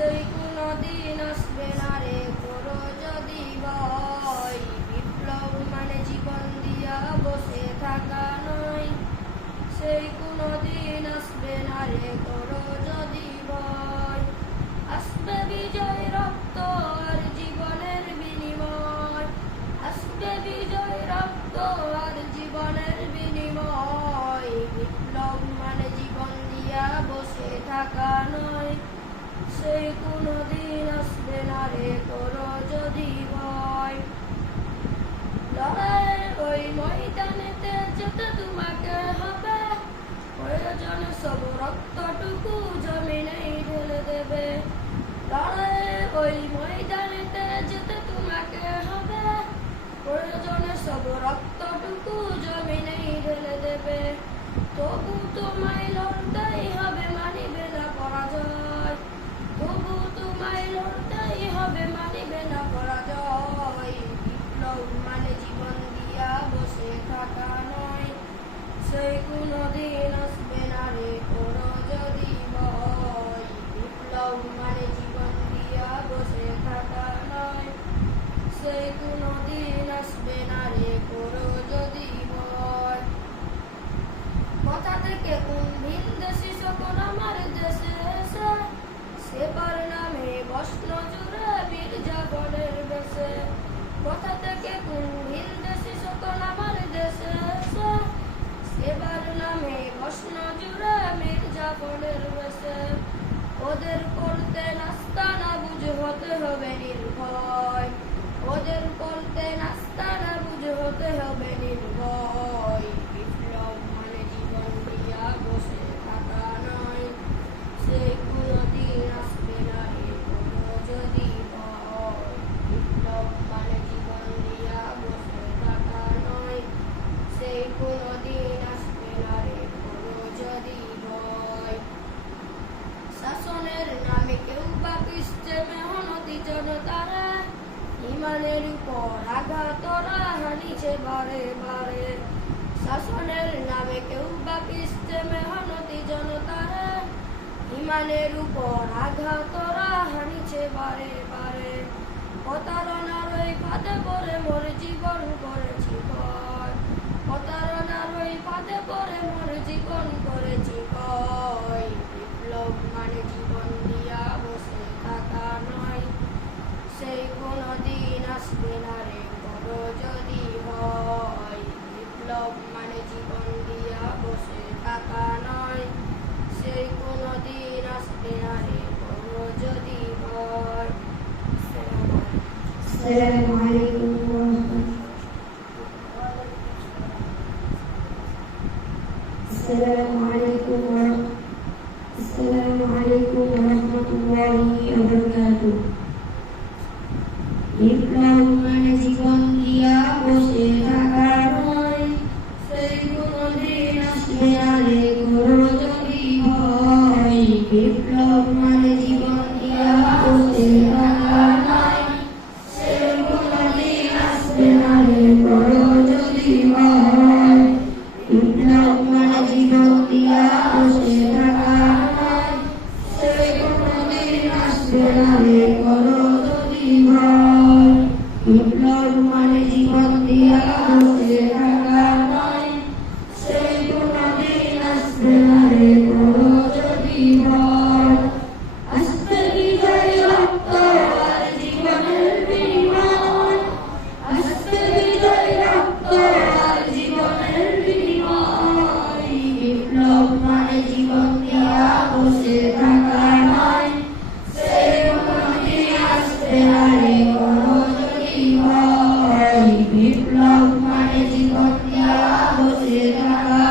সেই কোনদিন আসবে না রে করো যদি ভয়, বিপ্লব মানে জীবন দিয়া বসে থাকা নয়। সেই কোনদিন আসবে না রে করো যদি ভয়, আসবে বিজয় রক্ত আর জীবনের বিনিময়, আসবে বিজয় রক্ত আর জীবনের বিনিময়। বিপ্লব মানে জীবন দিয়া বসে থাকা নয়, সেই কোনদিন আসবে না রে করো যদি ভয়। লড়াইয়ের ওই ময়দানেতে যেতে তোমাকে হবে, প্রয়োজনে সব রক্তটুকু জমিনেই ঢেলে দেবে। লড়াইয়ের ওই ময়দানেতে যেতে তোমাকে হবে, প্রয়োজনে সব রক্তটুকু জমিনেই ঢেলে দেবে। তবু তোমায় লড়তেই হবে, মানিবে না পরাজয়। তবু তোমায় লড়তেই হবে, মানিবে না পরাজয়। বিপ্লব মানে জীবন দিয়া বসে থাকা নয়, সেই কোনদিন আসবে না রে করো যদি ভয়। বিপ্লব মানে জীবন দিয়া বসে থাকা নয়, সেই কোনদিন আসবে না রে করো যদি ভয়। কোথা থেকে কোন ভিন দেশি সকল আমার দেশে এসে, সেবার নামে বস্ত্র জুড়ে মির্জাফরের বেশে। কোথা থেকে কোন ভিন দেশি সকল আমার দেশে এসে, সেবার নামে বস্ত্র জুড়ে মির্জাফরের বেশে। ওদের করতে নাস্তা না বুঝ হতে হবে নির্ভয়, ওদের করতে নাস্তা না বুঝ হতে হবে নির্ভয়। বিপ্লব মানে জীবন দিয়া বসে থাকা নয়, সেই কোনদিন আসবে না রে করো যদি ভয়। বিপ্লব মানে জীবন দিয়া বসে থাকা নয়, সেই কোনদিন আসবে না রে করো যদি ভয়। শাসনের নামে কেউ বা পিছছে মেহনতি জনতারা, ইমানের উপর আঘাতরা হানিছে বারে বারে। শাসনের নামে কেউ বা পিছছে মেহনতি জনতারা, ইমানের উপর আঘাতরা হানিছে বারে বারে। প্রতারণার ওই ফাঁদে পড়ে মোর জীবন করেছি ক্ষয়, প্রতারণার ওই ফাঁদে পড়ে মোর জীবন করেছি ক্ষয়। বিপ্লব মানে জীবন দিয়া বসে থাকা নয়, সেই কোনদিন আসবে না রে করো যদি ভয়। বিপ্লব মানে জীবন দিয়া বসে থাকা নয়, সেই কোনদিন আসবে না রে করো যদি ভয়। আসসালামু আলাইকুম ওয়া রাহমাতুল্লাহি ওয়া বারাকাতুহু। বিপ্লব মানে জীবন দিয়া বসে থাকা নয়, সেই কোনদিন আসবে না রে করো যদি ভয়। বিপ্লব মানে জীবন দিয়া বসে থাকা নয়, সেই কোনদিন আসবে না রে করো যদি ভয়। বিপ্লব মানে জীবন দিয়া বসে থাকা নয়, সেই কোনদিন আসবে না রে করো যদি ভয়। বিপ্লব মানে জীবন দিয়া বসে থাকা নয়, সেই কোনদিন আসবে না রে করো যদি ভয়। আসবে বিজয় রক্ত আর জীবনের বিনিময়, আসবে বিজয় রক্ত আর জীবনের বিনিময়। বিপ্লব মানে জীবন দিয়া বসে থাকা নয়, সেই কোনদিন আসবে না রে করো যদি ভয়। বিপ্লব মানে জীবন দিয়া বসে থাকা